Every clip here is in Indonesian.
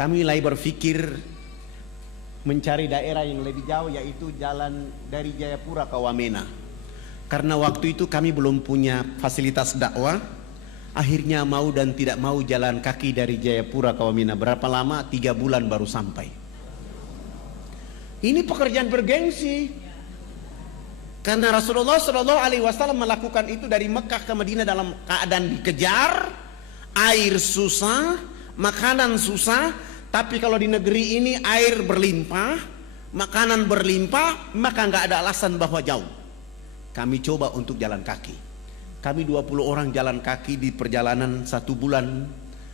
kami mulai berpikir mencari daerah yang lebih jauh, yaitu jalan dari Jayapura ke Wamena. Karena waktu itu kami belum punya fasilitas dakwah, akhirnya mau dan tidak mau jalan kaki dari Jayapura ke Wamena. Berapa lama? 3 bulan baru sampai. Ini pekerjaan bergengsi, karena Rasulullah SAW melakukan itu dari Mekah ke Madinah dalam keadaan dikejar, air susah, makanan susah. Tapi kalau di negeri ini air berlimpah, makanan berlimpah, maka nggak ada alasan bahwa jauh. Kami coba untuk jalan kaki. Kami 20 orang jalan kaki di perjalanan 1 bulan.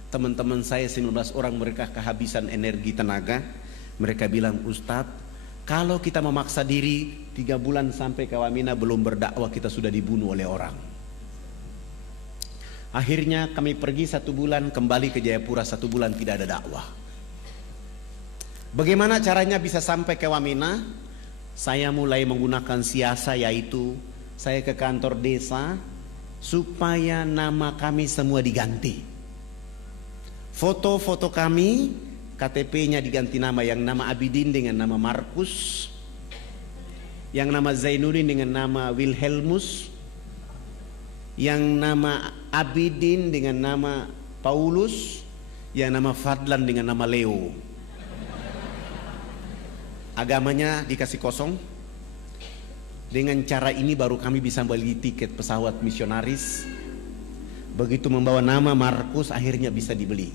Teman-teman saya 19 orang, mereka kehabisan energi tenaga. Mereka bilang, Ustadz, kalau kita memaksa diri 3 bulan sampai ke Wamena belum berdakwah, kita sudah dibunuh oleh orang. Akhirnya kami pergi 1 bulan, kembali ke Jayapura 1 bulan, tidak ada dakwah. Bagaimana caranya bisa sampai ke Wamena? Saya mulai menggunakan siasa, yaitu saya ke kantor desa supaya nama kami semua diganti. Foto-foto kami, KTP-nya diganti nama, yang nama Abidin dengan nama Markus, yang nama Zainuddin dengan nama Wilhelmus, yang nama Abidin dengan nama Paulus, yang nama Fadlan dengan nama Leo. Agamanya dikasih kosong. Dengan cara ini baru kami bisa beli tiket pesawat misionaris. Begitu membawa nama Markus, akhirnya bisa dibeli.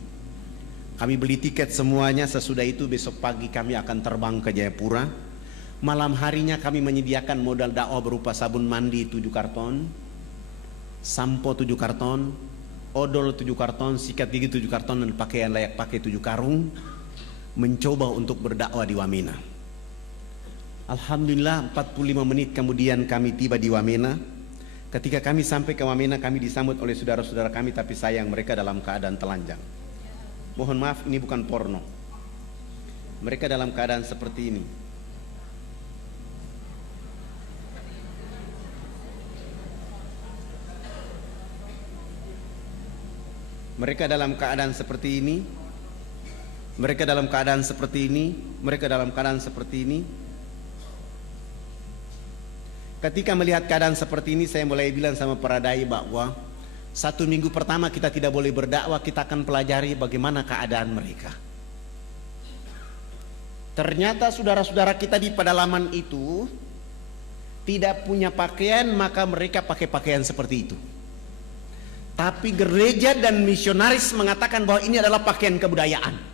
Kami beli tiket semuanya. Sesudah itu besok pagi kami akan terbang ke Jayapura. Malam harinya kami menyediakan modal dakwah berupa sabun mandi 7 karton, sampo 7 karton, odol 7 karton, sikat gigi 7 karton, dan pakaian layak pakai 7 karung. Mencoba untuk berdakwah di Wamena. Alhamdulillah 45 menit kemudian kami tiba di Wamena. Ketika kami sampai ke Wamena, kami disambut oleh saudara-saudara kami, tapi sayang mereka dalam keadaan telanjang. Mohon maaf, ini bukan porno. Mereka dalam keadaan seperti ini. Mereka dalam keadaan seperti ini. Mereka dalam keadaan seperti ini. Mereka dalam keadaan seperti ini. Ketika melihat keadaan seperti ini, saya mulai bilang sama para dai bahwa 1 minggu pertama kita tidak boleh berdakwah, kita akan pelajari bagaimana keadaan mereka. Ternyata saudara-saudara kita di pedalaman itu tidak punya pakaian, maka mereka pakai pakaian seperti itu. Tapi gereja dan misionaris mengatakan bahwa ini adalah pakaian kebudayaan.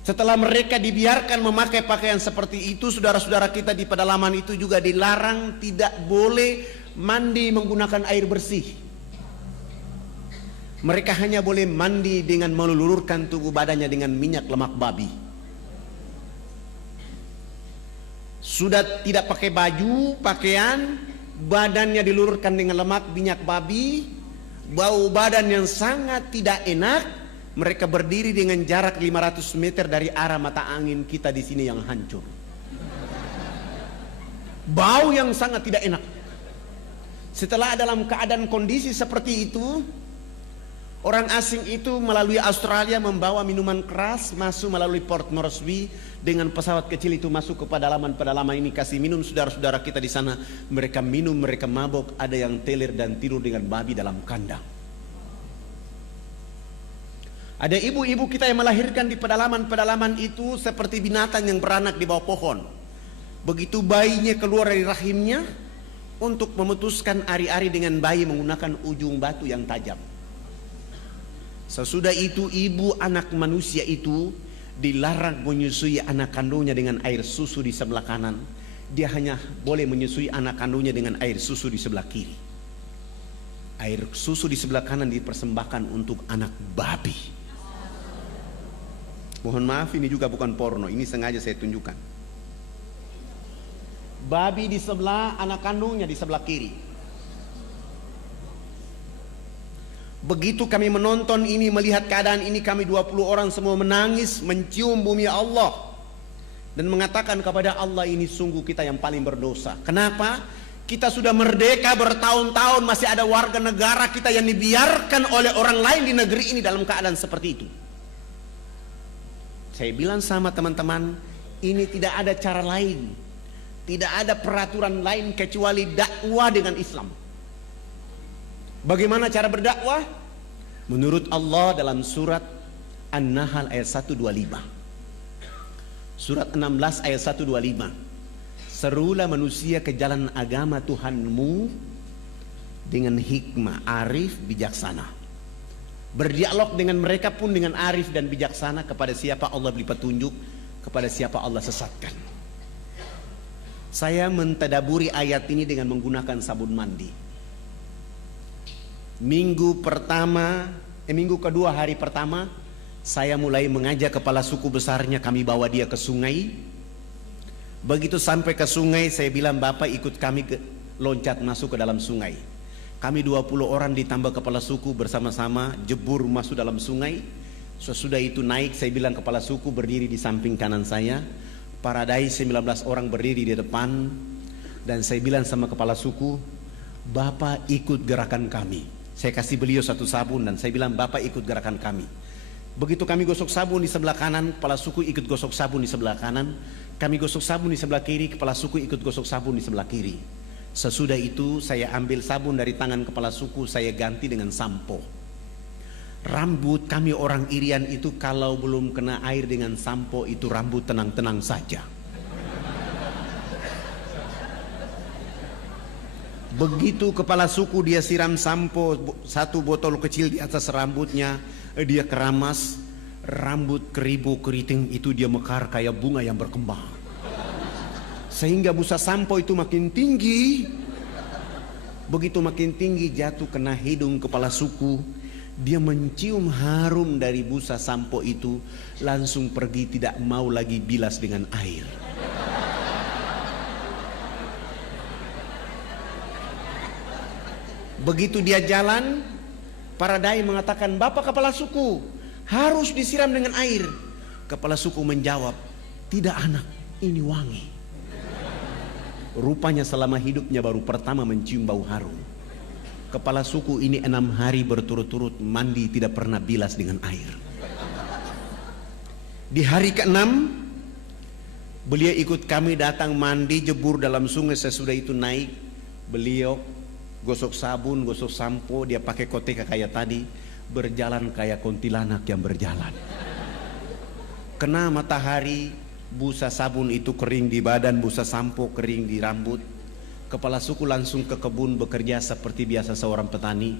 Setelah mereka dibiarkan memakai pakaian seperti itu, saudara-saudara kita di pedalaman itu juga dilarang tidak boleh mandi menggunakan air bersih. Mereka hanya boleh mandi dengan melulurkan tubuh badannya dengan minyak lemak babi. Sudah tidak pakai baju, pakaian, badannya dilulurkan dengan lemak minyak babi, bau badan yang sangat tidak enak. Mereka berdiri dengan jarak 500 meter dari arah mata angin kita di sini yang hancur. Bau yang sangat tidak enak. Setelah dalam keadaan kondisi seperti itu, orang asing itu melalui Australia membawa minuman keras masuk melalui Port Moresby dengan pesawat kecil itu masuk ke pedalaman ini, kasih minum saudara-saudara kita di sana. Mereka minum, mereka mabok, ada yang teler dan tidur dengan babi dalam kandang. Ada ibu-ibu kita yang melahirkan di pedalaman itu seperti binatang yang beranak di bawah pohon. Begitu bayinya keluar dari rahimnya, untuk memutuskan ari-ari dengan bayi menggunakan ujung batu yang tajam. Sesudah itu ibu anak manusia itu dilarang menyusui anak kandungnya dengan air susu di sebelah kanan. Dia hanya boleh menyusui anak kandungnya dengan air susu di sebelah kiri. Air susu di sebelah kanan dipersembahkan untuk anak babi. Mohon maaf, ini juga bukan porno, ini sengaja saya tunjukkan. Babi di sebelah, anak kandungnya di sebelah kiri. Begitu kami menonton ini, melihat keadaan ini, kami 20 orang semua menangis, mencium bumi Allah dan mengatakan kepada Allah, ini sungguh kita yang paling berdosa. Kenapa? Kita sudah merdeka bertahun-tahun, masih ada warga negara kita yang dibiarkan oleh orang lain di negeri ini dalam keadaan seperti itu. Saya bilang sama teman-teman, ini tidak ada cara lain, tidak ada peraturan lain kecuali dakwah dengan Islam. Bagaimana cara berdakwah? Menurut Allah dalam surat An-Nahl ayat 125. Surat 16 ayat 125. Serulah manusia ke jalan agama Tuhanmu dengan hikmah, arif, bijaksana. Berdialog dengan mereka pun dengan arif dan bijaksana. Kepada siapa Allah beri petunjuk, kepada siapa Allah sesatkan. Saya mentadaburi ayat ini dengan menggunakan sabun mandi. Minggu kedua hari pertama, saya mulai mengajak kepala suku besarnya, kami bawa dia ke sungai. Begitu sampai ke sungai, saya bilang, Bapak ikut kami loncat masuk ke dalam sungai. Kami 20 orang ditambah kepala suku bersama-sama jebur masuk dalam sungai. Sesudah itu naik, saya bilang kepala suku berdiri di samping kanan saya, para dai 19 orang berdiri di depan. Dan saya bilang sama kepala suku, Bapak ikut gerakan kami. Saya kasih beliau satu sabun dan saya bilang, Bapak ikut gerakan kami. Begitu kami gosok sabun di sebelah kanan, kepala suku ikut gosok sabun di sebelah kanan. Kami gosok sabun di sebelah kiri, kepala suku ikut gosok sabun di sebelah kiri. Sesudah itu saya ambil sabun dari tangan kepala suku, saya ganti dengan sampo. Rambut kami orang Irian itu kalau belum kena air dengan sampo itu rambut tenang-tenang saja. Begitu kepala suku dia siram sampo satu botol kecil di atas rambutnya, dia keramas, rambut keribu keriting itu dia mekar kayak bunga yang berkembang. Sehingga busa sampo itu makin tinggi. Begitu makin tinggi jatuh kena hidung kepala suku. Dia mencium harum dari busa sampo itu, langsung pergi, tidak mau lagi bilas dengan air. Begitu dia jalan, para dai mengatakan, Bapak kepala suku, harus disiram dengan air. Kepala suku menjawab, tidak anak, ini wangi. Rupanya selama hidupnya baru pertama mencium bau harum. Kepala suku ini 6 hari berturut-turut mandi tidak pernah bilas dengan air. Di hari ke-6 beliau ikut kami datang mandi jebur dalam sungai. Sesudah itu naik, beliau gosok sabun, gosok sampo, dia pakai koteka kayak tadi, berjalan kayak kuntilanak yang berjalan. Kena matahari, busa sabun itu kering di badan, busa sampo kering di rambut. Kepala suku langsung ke kebun bekerja seperti biasa seorang petani.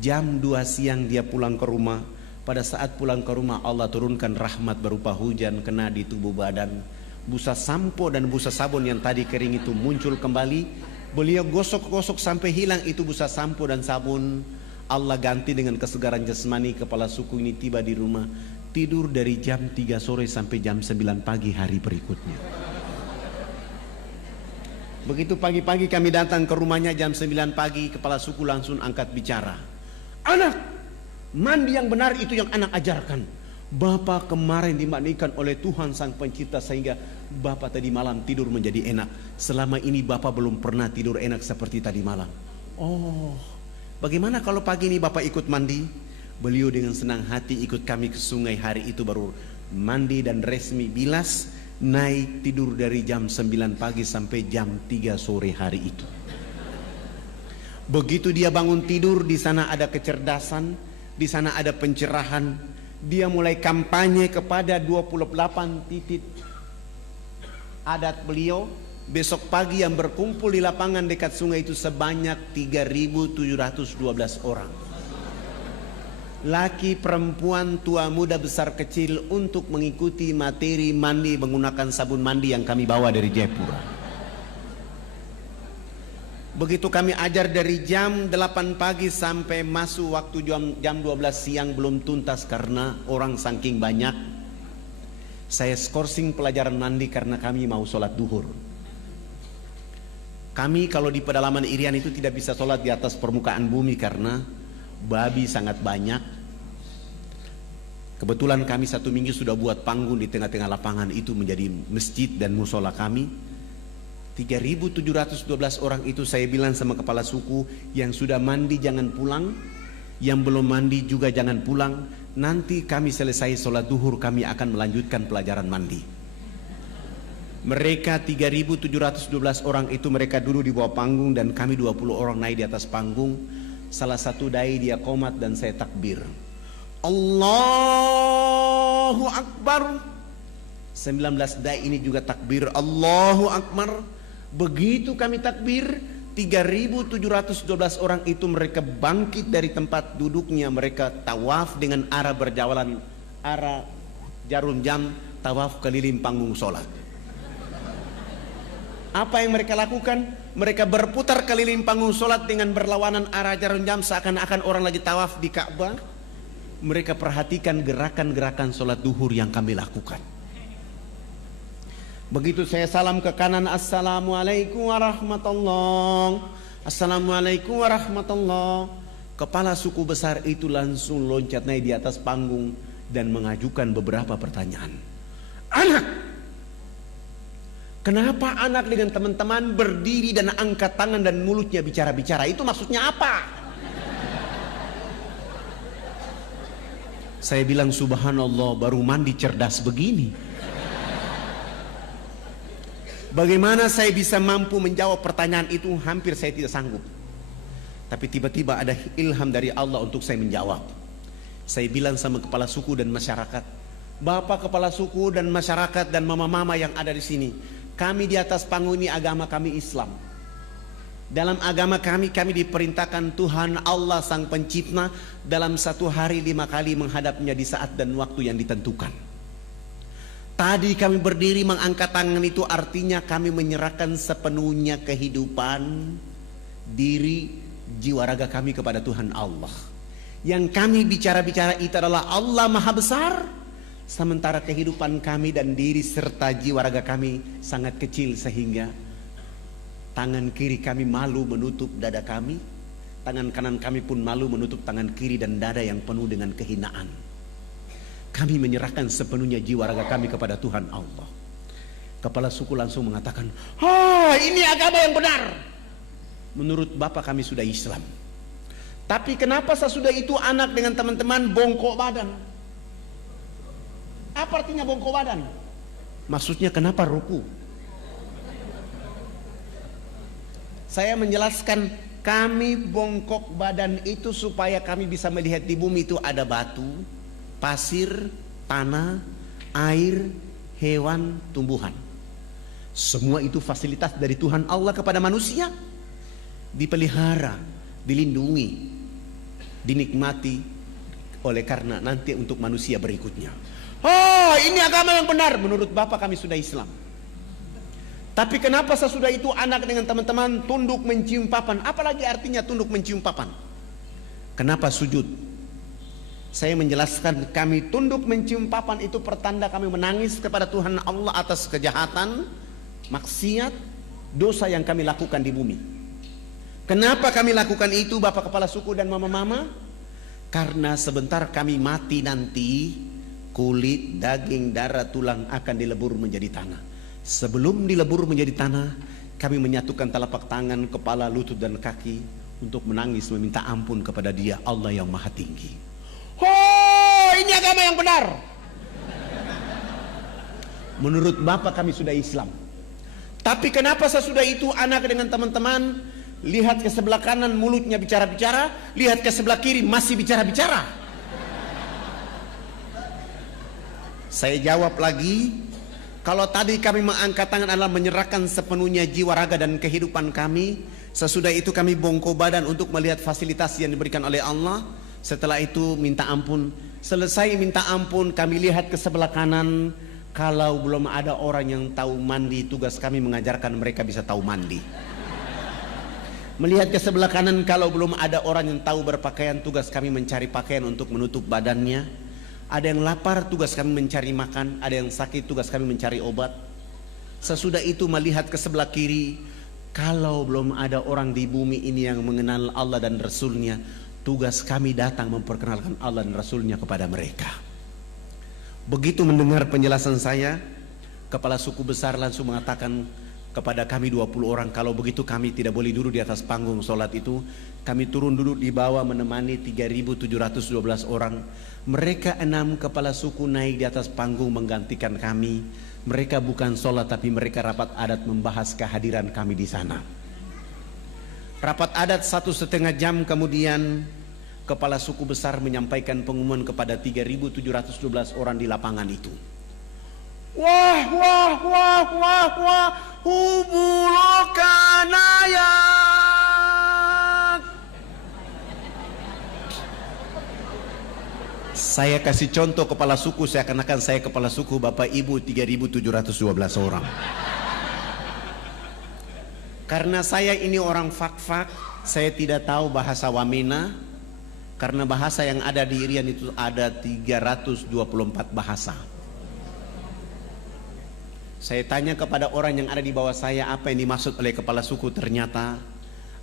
Jam 2 siang dia pulang ke rumah. Pada saat pulang ke rumah Allah turunkan rahmat berupa hujan kena di tubuh badan. Busa sampo dan busa sabun yang tadi kering itu muncul kembali. Beliau gosok-gosok sampai hilang itu busa sampo dan sabun. Allah ganti dengan kesegaran jasmani. Kepala suku ini tiba di rumah, tidur dari jam 3 sore sampai jam 9 pagi hari berikutnya. Begitu pagi-pagi kami datang ke rumahnya jam 9 pagi, kepala suku langsung angkat bicara. Anak, mandi yang benar itu yang anak ajarkan. Bapak kemarin dimandikan oleh Tuhan Sang Pencipta sehingga Bapak tadi malam tidur menjadi enak. Selama ini Bapak belum pernah tidur enak seperti tadi malam. Oh, bagaimana kalau pagi ini Bapak ikut mandi? Beliau dengan senang hati ikut kami ke sungai. Hari itu baru mandi dan resmi bilas, naik tidur dari jam 9 pagi sampai jam 3 sore hari itu. Begitu dia bangun tidur, di sana ada kecerdasan, di sana ada pencerahan. Dia mulai kampanye kepada 28 titik adat beliau. Besok pagi yang berkumpul di lapangan dekat sungai itu sebanyak 3.712 orang. Laki, perempuan, tua, muda, besar, kecil untuk mengikuti materi mandi menggunakan sabun mandi yang kami bawa dari Jayapura. Begitu kami ajar dari jam 8 pagi sampai masuk waktu jam 12 siang belum tuntas karena orang saking banyak. Saya skorsing pelajaran mandi karena kami mau sholat duhur. Kami kalau di pedalaman Irian itu tidak bisa sholat di atas permukaan bumi karena babi sangat banyak. Kebetulan kami 1 minggu sudah buat panggung di tengah-tengah lapangan itu menjadi masjid dan musola kami. 3.712 orang itu saya bilang sama kepala suku yang sudah mandi jangan pulang. Yang belum mandi juga jangan pulang. Nanti kami selesai sholat duhur, kami akan melanjutkan pelajaran mandi. Mereka 3.712 orang itu mereka duduk di bawah panggung dan kami 20 orang naik di atas panggung. Salah satu dai dia qomat dan saya takbir. Allahu Akbar. 19 dai ini juga takbir Allahu Akbar. Begitu kami takbir, 3.712 orang itu mereka bangkit dari tempat duduknya, mereka tawaf dengan arah berjalan, arah jarum jam, tawaf keliling panggung sholat. Apa yang mereka lakukan? Mereka berputar keliling panggung sholat dengan berlawanan arah jarum jam seakan-akan orang lagi tawaf di Ka'bah. Mereka perhatikan gerakan-gerakan sholat duhur yang kami lakukan. Begitu saya salam ke kanan, Assalamualaikum warahmatullahi, Assalamualaikum warahmatullahi. Kepala suku besar itu langsung loncat naik di atas panggung dan mengajukan beberapa pertanyaan. Anak, kenapa anak dengan teman-teman berdiri dan angkat tangan dan mulutnya bicara-bicara? Itu maksudnya apa? Saya bilang subhanallah, baru mandi cerdas begini. Bagaimana saya bisa mampu menjawab pertanyaan itu? Hampir saya tidak sanggup. Tapi tiba-tiba ada ilham dari Allah untuk saya menjawab. Saya bilang sama kepala suku dan masyarakat, Bapak kepala suku dan masyarakat dan mama-mama yang ada di sini, kami di atas panggung ini agama kami Islam. Dalam agama kami diperintahkan Tuhan Allah Sang Pencipta dalam satu hari 5 kali menghadapnya di saat dan waktu yang ditentukan. Tadi kami berdiri mengangkat tangan itu artinya kami menyerahkan sepenuhnya kehidupan, diri, jiwa raga kami kepada Tuhan Allah. Yang kami bicara-bicara itu adalah Allah Maha Besar, sementara kehidupan kami dan diri serta jiwa raga kami sangat kecil sehingga tangan kiri kami malu menutup dada kami, tangan kanan kami pun malu menutup tangan kiri dan dada yang penuh dengan kehinaan. Kami menyerahkan sepenuhnya jiwa raga kami kepada Tuhan Allah. Kepala suku langsung mengatakan, ini agama yang benar. Menurut Bapak kami sudah Islam. Tapi kenapa sesudah itu anak dengan teman-teman bongkok badan? Apa artinya bongkok badan? Maksudnya kenapa ruku? Saya menjelaskan, kami bongkok badan itu supaya kami bisa melihat di bumi itu ada batu, pasir, tanah, air, hewan, tumbuhan. Semua itu fasilitas dari Tuhan Allah kepada manusia. Dipelihara, dilindungi, dinikmati oleh karena nanti untuk manusia berikutnya. Ini agama yang benar. Menurut Bapak kami sudah Islam. Tapi kenapa sesudah itu anak dengan teman-teman tunduk mencium papan? Apalagi artinya tunduk mencium papan? Kenapa sujud? Saya menjelaskan, kami tunduk mencium papan itu pertanda kami menangis kepada Tuhan Allah atas kejahatan, maksiat, dosa yang kami lakukan di bumi. Kenapa kami lakukan itu Bapak kepala suku dan mama-mama? Karena sebentar kami mati nanti, kulit, daging, darah, tulang akan dilebur menjadi tanah. Sebelum dilebur menjadi tanah, kami menyatukan telapak tangan, kepala, lutut dan kaki untuk menangis meminta ampun kepada Dia Allah yang Maha Tinggi. Ini agama yang benar. Menurut Bapak kami sudah Islam. Tapi kenapa sesudah itu anak dengan teman-teman lihat ke sebelah kanan mulutnya bicara-bicara, lihat ke sebelah kiri masih bicara-bicara? Saya jawab lagi, kalau tadi kami mengangkat tangan adalah menyerahkan sepenuhnya jiwa raga dan kehidupan kami, sesudah itu kami bongkok badan untuk melihat fasilitas yang diberikan oleh Allah. Setelah itu minta ampun. Selesai minta ampun, kami lihat ke sebelah kanan. Kalau belum ada orang yang tahu mandi, tugas kami mengajarkan mereka bisa tahu mandi. Melihat ke sebelah kanan, kalau belum ada orang yang tahu berpakaian, tugas kami mencari pakaian untuk menutup badannya. Ada yang lapar, tugas kami mencari makan. Ada yang sakit, tugas kami mencari obat. Sesudah itu melihat ke sebelah kiri, kalau belum ada orang di bumi ini yang mengenal Allah dan Rasulnya, tugas kami datang memperkenalkan Allah dan Rasulnya kepada mereka. Begitu mendengar penjelasan saya, kepala suku besar langsung mengatakan, kepada kami 20 orang, kalau begitu kami tidak boleh duduk di atas panggung sholat itu. Kami turun duduk di bawah menemani 3.712 orang. Mereka 6 kepala suku naik di atas panggung menggantikan kami. Mereka bukan sholat, tapi mereka rapat adat membahas kehadiran kami di sana. Rapat adat 1,5 jam kemudian, kepala suku besar menyampaikan pengumuman kepada 3.712 orang di lapangan itu. Wah, wah, wah, wah, wah, hubulokanaya. Saya kasih contoh kepala suku, seakan-akan saya kepala suku, Bapak Ibu 3.712 orang. Karena saya ini orang fak-fak, saya tidak tahu bahasa Wamena. Karena bahasa yang ada di Irian itu ada 324 bahasa. Saya tanya kepada orang yang ada di bawah saya apa yang dimaksud oleh kepala suku, ternyata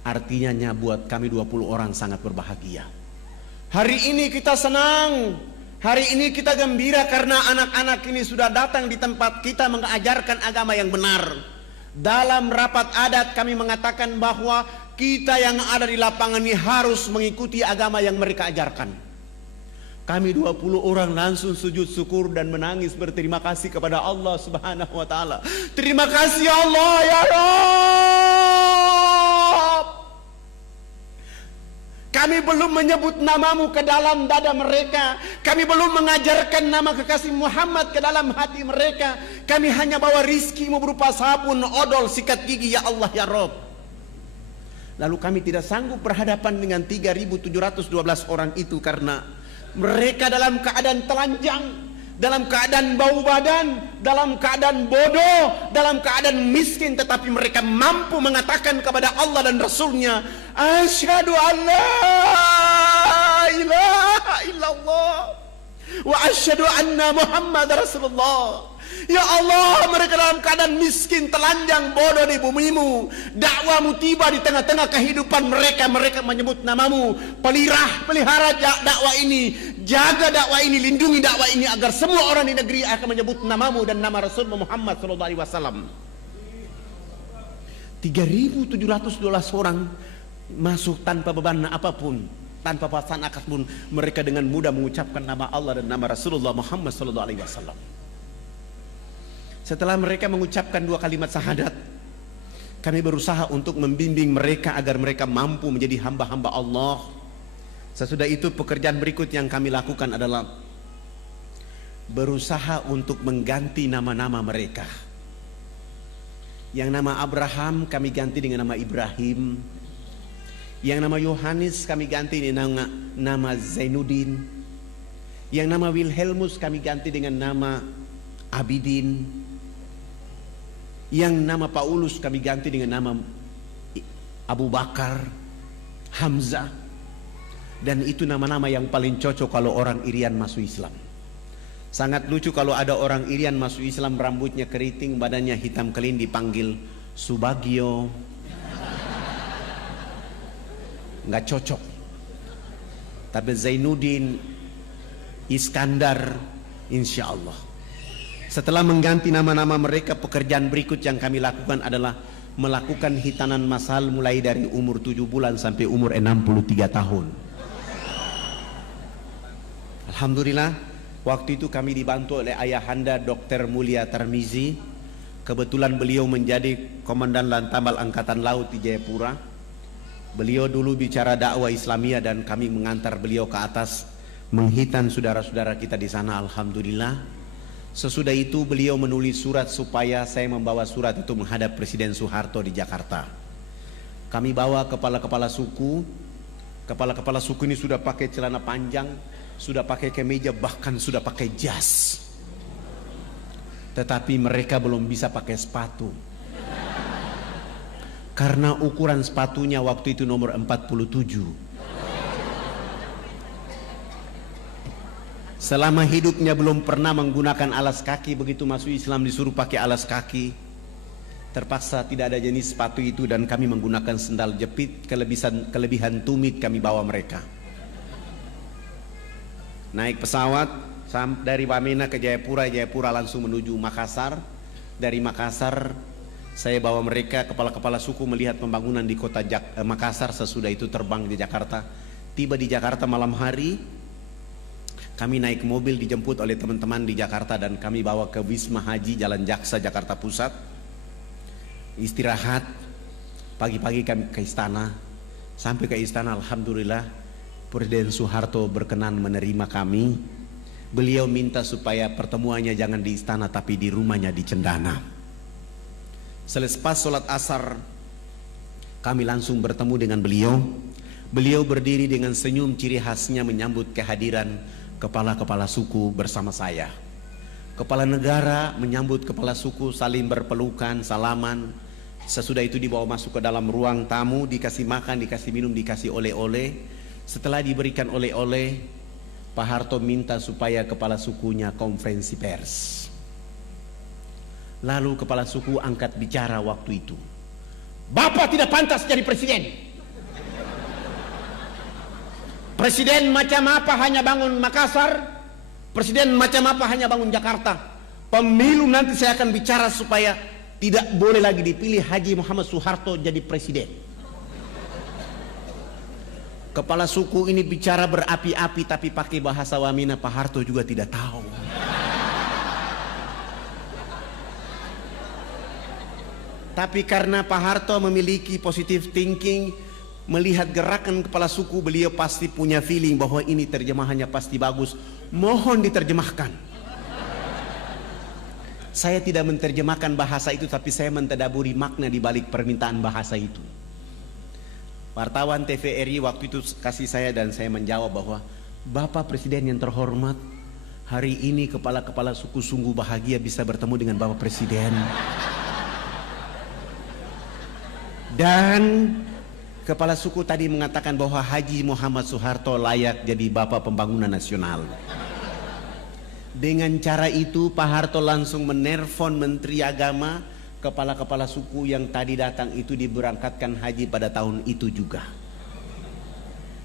artinya buat kami 20 orang sangat berbahagia. Hari ini kita senang, hari ini kita gembira karena anak-anak ini sudah datang di tempat kita mengajarkan agama yang benar. Dalam rapat adat kami mengatakan bahwa kita yang ada di lapangan ini harus mengikuti agama yang mereka ajarkan. Kami 20 orang langsung sujud syukur dan menangis berterima kasih kepada Allah Subhanahu wa taala. Terima kasih Allah ya Rabb. Kami belum menyebut namamu ke dalam dada mereka. Kami belum mengajarkan nama kekasih Muhammad ke dalam hati mereka. Kami hanya bawa rizkimu berupa sabun, odol, sikat gigi ya Allah ya Rabb. Lalu kami tidak sanggup berhadapan dengan 3.712 orang itu karena mereka dalam keadaan telanjang, dalam keadaan bau badan, dalam keadaan bodoh, dalam keadaan miskin, tetapi mereka mampu mengatakan kepada Allah dan Rasulnya, asyhadu an la ilaha illallah wa asyhadu anna Muhammad Rasulullah. Ya Allah, mereka dalam keadaan miskin, telanjang, bodoh di bumimu. Dakwamu tiba di tengah-tengah kehidupan mereka. Mereka menyebut namamu. Pelihara dakwah ini, jaga dakwah ini, lindungi dakwah ini agar semua orang di negeri akan menyebut namamu dan nama Rasul Muhammad SAW. 3.712 orang masuk tanpa beban apapun, tanpa paksaan apapun. Mereka dengan mudah mengucapkan nama Allah dan nama Rasulullah Muhammad SAW. Setelah mereka mengucapkan 2 kalimat syahadat, kami berusaha untuk membimbing mereka agar mereka mampu menjadi hamba-hamba Allah. Sesudah itu pekerjaan berikut yang kami lakukan adalah berusaha untuk mengganti nama-nama mereka. Yang nama Abraham kami ganti dengan nama Ibrahim. Yang nama Yohanes kami ganti dengan nama Zainuddin. Yang nama Wilhelmus kami ganti dengan nama Abidin. Yang nama Paulus kami ganti dengan nama Abu Bakar, Hamzah. Dan itu nama-nama yang paling cocok kalau orang Irian masuk Islam. Sangat lucu kalau ada orang Irian masuk Islam, rambutnya keriting, badannya hitam kelin, dipanggil Subagio. Nggak cocok. Tapi Zainuddin, Iskandar, insya Allah. Setelah mengganti nama-nama mereka, pekerjaan berikut yang kami lakukan adalah melakukan hitanan masal mulai dari umur 7 bulan sampai umur 63 tahun. Alhamdulillah, waktu itu kami dibantu oleh ayahanda Dr. Mulia Tarmizi. Kebetulan beliau menjadi Komandan Lantamal Angkatan Laut di Jayapura. Beliau dulu bicara dakwah Islamiyah dan kami mengantar beliau ke atas menghitan saudara-saudara kita di sana. Alhamdulillah. Sesudah itu beliau menulis surat supaya saya membawa surat itu menghadap Presiden Soeharto di Jakarta. Kami bawa kepala-kepala suku. Kepala-kepala suku ini sudah pakai celana panjang, sudah pakai kemeja, bahkan sudah pakai jas. Tetapi mereka belum bisa pakai sepatu. Karena ukuran sepatunya waktu itu nomor 47. Selama hidupnya belum pernah menggunakan alas kaki, begitu masuk Islam disuruh pakai alas kaki. Terpaksa tidak ada jenis sepatu itu dan kami menggunakan sendal jepit. Kelebihan tumit kami bawa mereka. Naik pesawat dari Wamena ke Jayapura, Jayapura langsung menuju Makassar. Dari Makassar Saya bawa mereka, kepala-kepala suku, melihat pembangunan di kota Makassar. Sesudah itu terbang di Jakarta. Tiba di Jakarta malam hari, kami naik mobil dijemput oleh teman-teman di Jakarta dan kami bawa ke Wisma Haji Jalan Jaksa, Jakarta Pusat. Istirahat, pagi-pagi kami ke istana. Sampai ke istana, alhamdulillah Presiden Soeharto berkenan menerima kami. Beliau minta supaya pertemuannya jangan di istana tapi di rumahnya di Cendana. Selepas sholat asar, kami langsung bertemu dengan beliau. Beliau berdiri dengan senyum ciri khasnya menyambut kehadiran kepala-kepala suku bersama saya. Kepala negara menyambut kepala suku, saling berpelukan, salaman. Sesudah itu dibawa masuk ke dalam ruang tamu, dikasih makan, dikasih minum, dikasih oleh-oleh. Setelah diberikan oleh-oleh, Pak Harto minta supaya kepala sukunya konferensi pers. Lalu kepala suku angkat bicara waktu itu. Bapak tidak pantas jadi presiden. Presiden macam apa hanya bangun Makassar, presiden macam apa hanya bangun Jakarta. Pemilu nanti saya akan bicara supaya tidak boleh lagi dipilih Haji Muhammad Soeharto jadi presiden. Kepala suku ini bicara berapi-api tapi pakai bahasa Wamena. Pak Harto juga tidak tahu. Tapi karena Pak Harto memiliki positive thinking, melihat gerakan kepala suku, beliau pasti punya feeling bahwa ini terjemahannya pasti bagus. Mohon diterjemahkan. Saya tidak menerjemahkan bahasa itu, tapi saya mentadaburi makna di balik permintaan bahasa itu. Wartawan TVRI waktu itu kasih saya dan saya menjawab bahwa Bapak Presiden yang terhormat, hari ini kepala-kepala suku sungguh bahagia bisa bertemu dengan Bapak Presiden. Dan kepala suku tadi mengatakan bahwa Haji Muhammad Soeharto layak jadi Bapak Pembangunan Nasional. Dengan cara itu Pak Harto langsung menelpon Menteri Agama, kepala-kepala suku yang tadi datang itu diberangkatkan haji pada tahun itu juga.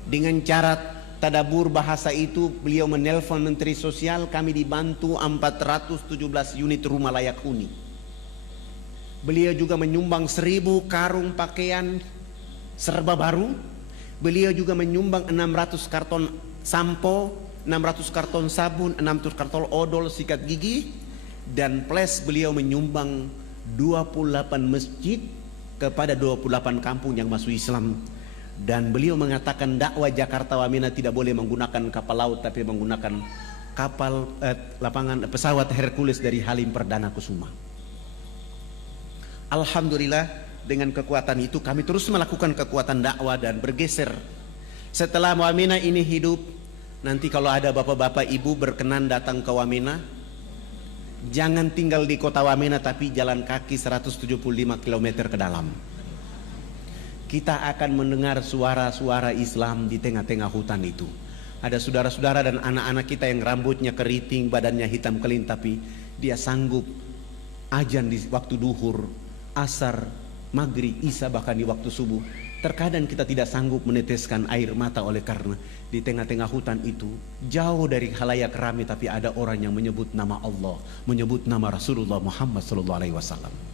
Dengan cara tadabur bahasa itu beliau menelpon Menteri Sosial, kami dibantu 417 unit rumah layak huni. Beliau juga menyumbang 1000 karung pakaian serba baru. Beliau juga menyumbang 600 karton sampo, 600 karton sabun, 600 karton odol sikat gigi. Dan plus beliau menyumbang 28 masjid kepada 28 kampung yang masuk Islam. Dan beliau mengatakan dakwah Jakarta Wamena tidak boleh menggunakan kapal laut tapi menggunakan kapal pesawat Hercules dari Halim Perdana Kusuma. Alhamdulillah dengan kekuatan itu kami terus melakukan kekuatan dakwah dan bergeser. Setelah Wamena ini hidup, nanti kalau ada bapak-bapak ibu berkenan datang ke Wamena, jangan tinggal di kota Wamena tapi jalan kaki 175 km ke dalam. Kita akan mendengar suara-suara Islam di tengah-tengah hutan itu. Ada saudara-saudara dan anak-anak kita yang rambutnya keriting, badannya hitam kelin, tapi dia sanggup ajan di waktu duhur, asar, maghrib, isya, bahkan di waktu subuh. Terkadang kita tidak sanggup meneteskan air mata oleh karena di tengah-tengah hutan itu jauh dari khalayak ramai, tapi ada orang yang menyebut nama Allah, menyebut nama Rasulullah Muhammad SAW.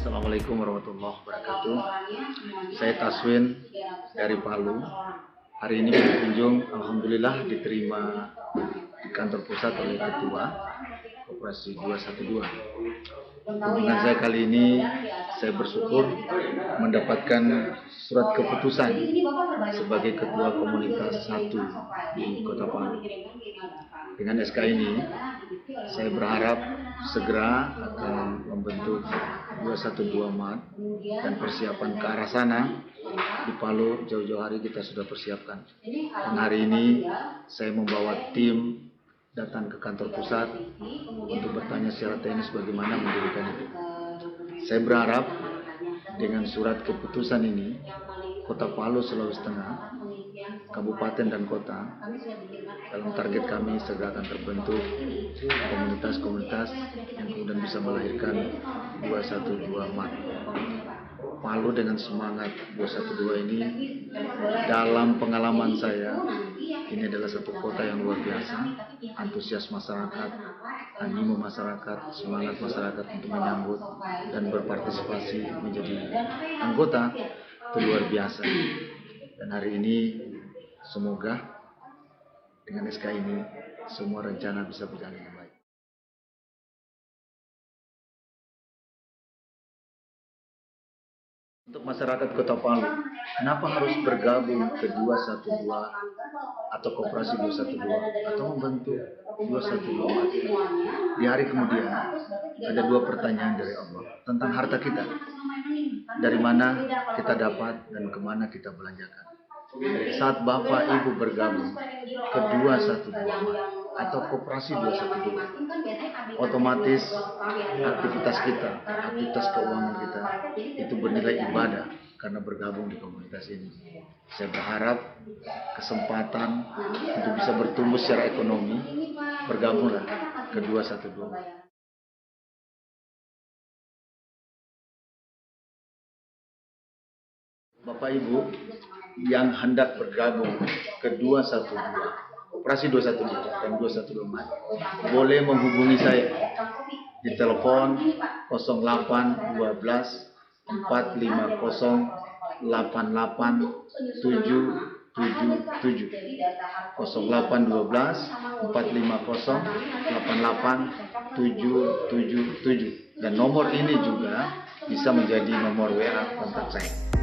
Assalamualaikum warahmatullahi wabarakatuh. Saya Taswin dari Palu. Hari ini berkunjung, alhamdulillah diterima di kantor pusat oleh Ketua Koperasi 212. Kunjungan saya kali ini, saya bersyukur mendapatkan surat keputusan sebagai Ketua Komunitas 1 di Kota Palu. Dengan SK ini, saya berharap segera akan membentuk 212 MAD dan persiapan ke arah sana. Di Palu jauh-jauh hari kita sudah persiapkan. Dan hari ini saya membawa tim datang ke kantor pusat untuk bertanya secara teknis bagaimana mendirikan itu. Saya berharap dengan surat keputusan ini, Kota Palu, Sulawesi Tengah kabupaten dan kota. Dalam target kami segera akan terbentuk komunitas-komunitas yang kemudian bisa melahirkan 212 MAT. Palu dengan semangat 212 ini, dalam pengalaman saya, ini adalah satu kota yang luar biasa. Antusias masyarakat, animo masyarakat, semangat masyarakat untuk menyambut dan berpartisipasi menjadi anggota itu luar biasa. Dan hari ini semoga dengan SK ini semua rencana bisa berjalan dengan baik. Untuk masyarakat Kota Palu, kenapa harus bergabung ke 212 atau Koperasi 212 atau membentuk 212? Di hari kemudian ada dua pertanyaan dari Allah tentang harta kita. Dari mana kita dapat dan kemana kita belanjakan. Saat Bapak Ibu bergabung ke 212 atau Koperasi 212, otomatis aktivitas kita, aktivitas keuangan kita itu bernilai ibadah karena bergabung di komunitas ini. Saya berharap kesempatan untuk bisa bertumbuh secara ekonomi, bergabunglah ke 212. Bapak Ibu yang hendak bergabung ke 212, Koperasi 212 dan 212 boleh menghubungi saya di telepon 0812 450 8877 0812 450 8877 dan nomor ini juga bisa menjadi nomor WA kontak saya.